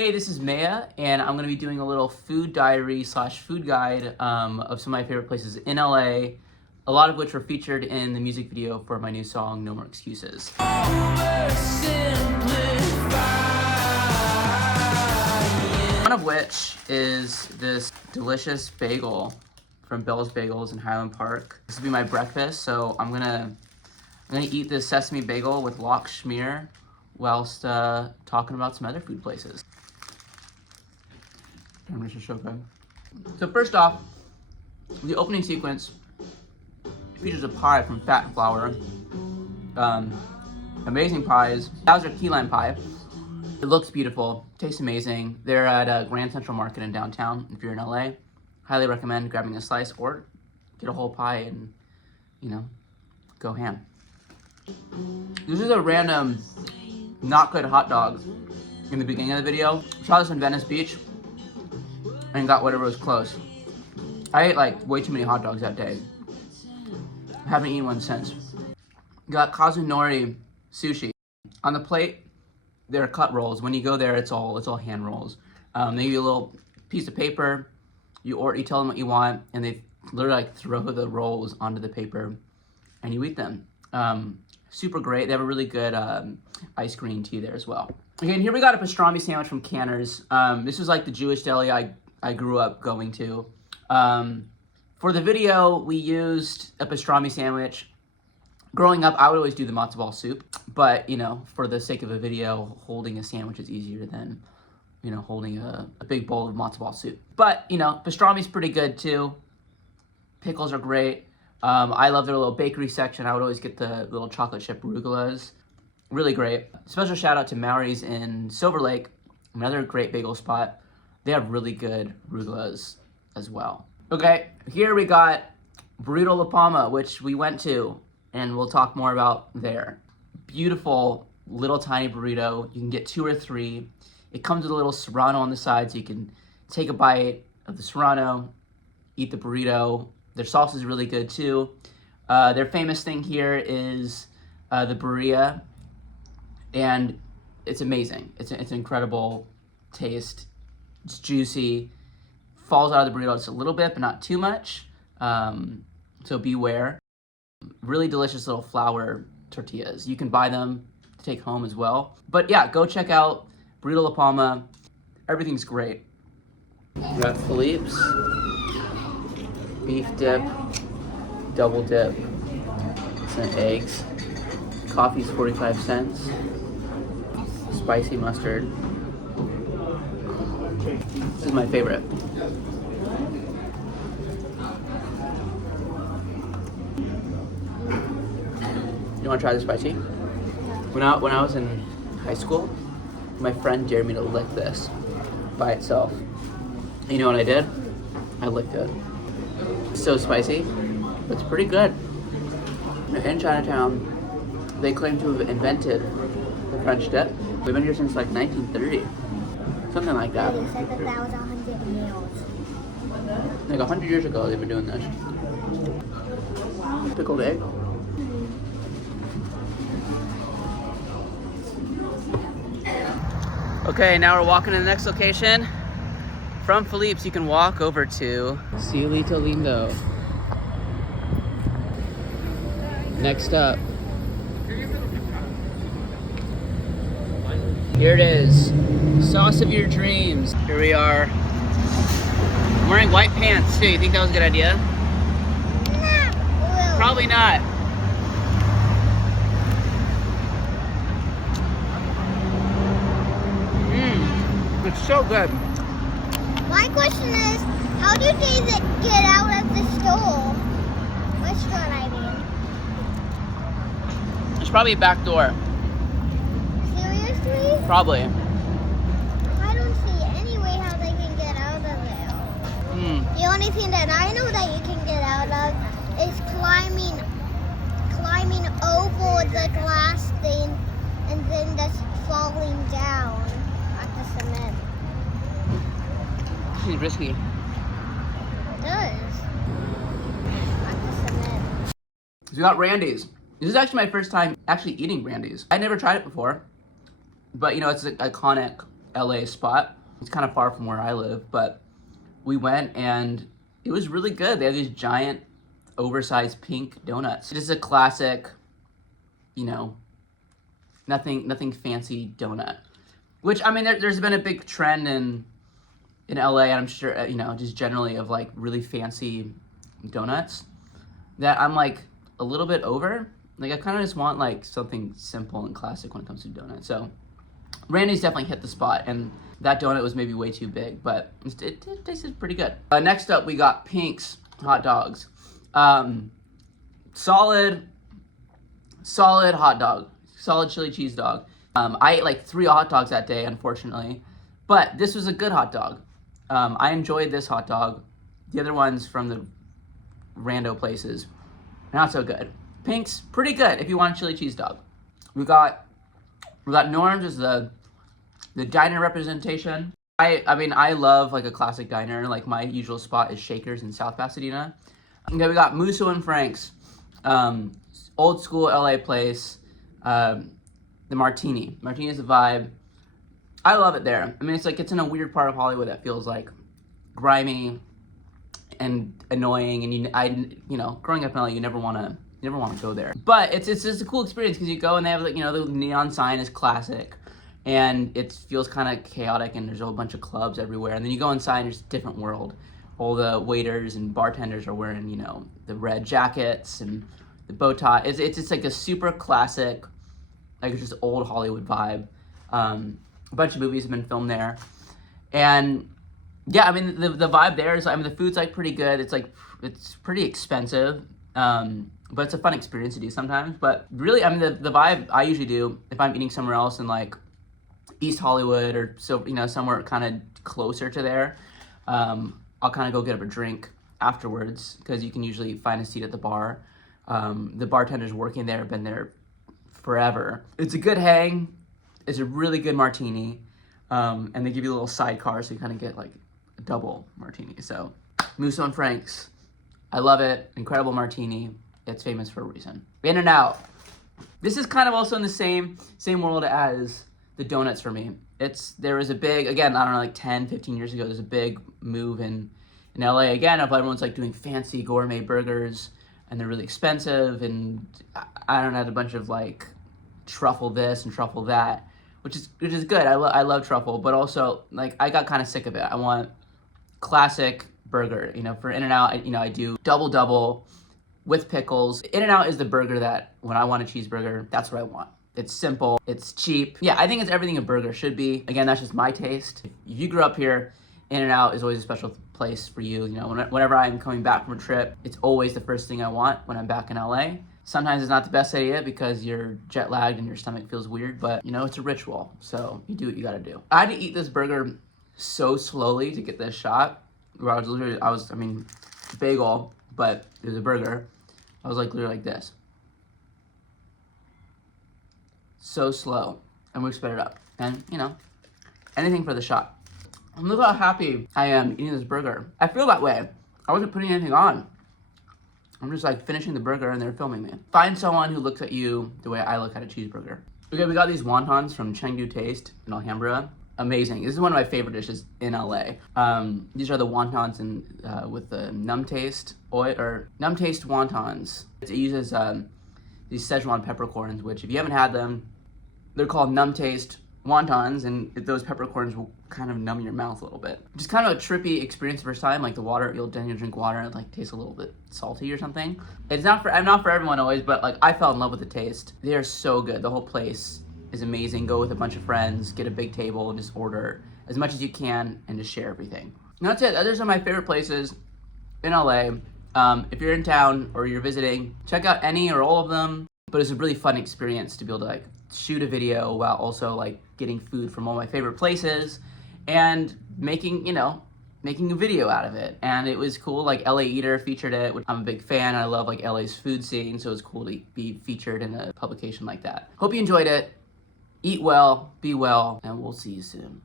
Hey, this is Meija, and I'm going to be doing a little food diary slash food guide of some of my favorite places in LA, a lot of which were featured in the music video for my new song, No More Excuses. One of which is this delicious bagel from Bell's Bagels in Highland Park. This will be my breakfast, so I'm gonna eat this sesame bagel with lox schmear whilst talking about some other food places. This is so good. So first off, the opening sequence features a pie from Fat and Flour. Amazing pies. That was their key lime pie. It looks beautiful, tastes amazing. They're at Grand Central Market in downtown. If you're in LA, highly recommend grabbing a slice or get a whole pie and, you know, go ham. This is a random not good hot dog in the beginning of the video. Saw this in Venice Beach and got whatever was close. I ate like way too many hot dogs that day. I haven't eaten one since. Got Kazunori sushi. On the plate, they're cut rolls. When you go there, it's all hand rolls. They give you a little piece of paper. You tell them what you want, and they literally like throw the rolls onto the paper, and you eat them. Super great. They have a really good ice green tea there as well. Again, here we got a pastrami sandwich from Canter's. This is like the Jewish deli I grew up going to. For the video, we used a pastrami sandwich. Growing up, I would always do the matzo ball soup, but, you know, for the sake of a video, holding a sandwich is easier than, you know, holding a big bowl of matzo ball soup. But, you know, pastrami's pretty good too. Pickles are great. I love their little bakery section. I would always get the little chocolate chip rugelachs. Really great. Special shout out to Mauri's in Silver Lake, another great bagel spot. They have really good rugelachs as well. Okay, here we got Burrito La Palma, which we went to, and we'll talk more about there. Beautiful little tiny burrito. You can get 2 or 3. It comes with a little serrano on the side, so you can take a bite of the serrano, eat the burrito. Their sauce is really good too. Their famous thing here is the birria, and it's amazing. It's an incredible taste. It's juicy. Falls out of the burrito just a little bit, but not too much. So beware. Really delicious little flour tortillas. You can buy them to take home as well. But yeah, go check out Burrito La Palma. Everything's great. We got Phillipe's beef dip, double dip, some eggs. Coffee's 45 cents. Spicy mustard. This is my favorite. You want to try the spicy? When I was in high school, my friend dared me to lick this by itself. And you know what I did? I licked it. It's so spicy, but it's pretty good. In Chinatown, they claim to have invented the French dip. We've been here since like 1930. Something like that. They said that was 100 meals. Like 100 years ago, they've been doing this. Pickled egg. Okay, now we're walking to the next location. From Phillipe's, you can walk over to Cielito Lindo. Next up. Here it is. Sauce of your dreams. Here we are. I'm wearing white pants too. You think that was a good idea? No. Probably not. It's so good. My question is, how do they get out of the store? Restaurant, I mean. There's probably a back door. Seriously? Probably. I don't see any way how they can get out of there. The only thing that I know that you can get out of is climbing over the glass thing and then just falling down at the cement. This is risky. It does. At the cement. So we got Randy's. This is actually my first time actually eating Randy's. I never tried it before, but you know, it's an iconic LA spot. It's kind of far from where I live, but we went and it was really good. They have these giant, oversized pink donuts. It is a classic, you know, nothing fancy donut. Which, I mean, there's been a big trend in LA, and I'm sure, you know, just generally of like really fancy donuts that I'm like a little bit over. Like I kind of just want like something simple and classic when it comes to donuts. So Randy's definitely hit the spot, and that donut was maybe way too big, but it tasted pretty good. Next up, we got Pink's hot dogs. Solid hot dog, solid chili cheese dog. I ate like 3 hot dogs that day, unfortunately, but this was a good hot dog. I enjoyed this hot dog. The other ones from the rando places, not so good. Pink's pretty good if you want a chili cheese dog. We got Norm's is the diner representation. I mean, I love like a classic diner. Like my usual spot is Shaker's in South Pasadena. Okay, we got Musso and Franks, old school LA place. The Martini is a vibe. I love it there. I mean, it's in a weird part of Hollywood that feels like grimy and annoying. And you know, growing up in LA, you never want to go there. But it's just a cool experience because you go and they have like, you know, the neon sign is classic, and it feels kind of chaotic, and there's a whole bunch of clubs everywhere. And then you go inside and it's a different world. All the waiters and bartenders are wearing, you know, the red jackets and the bow tie. It's just like a super classic, like it's just old Hollywood vibe. A bunch of movies have been filmed there, and yeah, I mean the vibe there is, I mean the food's like pretty good. It's pretty expensive, but it's a fun experience to do sometimes. But really, I mean the vibe I usually do if I'm eating somewhere else in like East Hollywood or so, you know, somewhere kind of closer to there, I'll kind of go get up a drink afterwards because you can usually find a seat at the bar. The bartenders working there have been there forever. It's a good hang. It's a really good martini, and they give you a little sidecar, so you kind of get like a double martini. So, Musso and Franks, I love it. Incredible martini. It's famous for a reason. In-N-Out. This is kind of also in the same world as the donuts for me. There was a big, again, I don't know, like 10, 15 years ago, there's a big move in LA again of everyone's like doing fancy gourmet burgers, and they're really expensive, and I don't know, a bunch of like truffle this and truffle that, which is good. I love truffle, but also like I got kind of sick of it. I want classic burger. You know, for In-N-Out, I do double with pickles. In-N-Out is the burger that when I want a cheeseburger, that's what I want. It's simple, it's cheap. Yeah, I think it's everything a burger should be. Again, that's just my taste. If you grew up here, In-N-Out is always a special place for you. You know, whenever I'm coming back from a trip, it's always the first thing I want when I'm back in LA. Sometimes it's not the best idea because you're jet lagged and your stomach feels weird, but you know, it's a ritual, so you do what you gotta do. I had to eat this burger so slowly to get this shot, where I mean, bagel, but it was a burger. I was like literally like this. So slow, and we sped it up. And you know, anything for the shot. And look how happy I am eating this burger. I feel that way. I wasn't putting anything on. I'm just like finishing the burger and they're filming me. Find someone who looks at you the way I look at a cheeseburger. Okay, we got these wontons from Chengdu Taste in Alhambra. Amazing. This is one of my favorite dishes in LA. These are the wontons with the num taste oil, or num taste wontons. It uses these Szechuan peppercorns, which if you haven't had them, they're called num taste wontons, and those peppercorns will kind of numb your mouth a little bit. Just kind of a trippy experience first time, like the water, you'll drink water and it like tastes a little bit salty or something. It's not for everyone always, but like I fell in love with the taste. They are so good. The whole place is amazing. Go with a bunch of friends, get a big table, and just order as much as you can and just share everything. And that's it. Those are my favorite places in LA. If you're in town or you're visiting, check out any or all of them. But it's a really fun experience to be able to like shoot a video while also like getting food from all my favorite places and making a video out of it. And it was cool. Like LA Eater featured it, which I'm a big fan. I love like LA's food scene, so it's cool to be featured in a publication like that. Hope you enjoyed it. Eat well, be well, and we'll see you soon.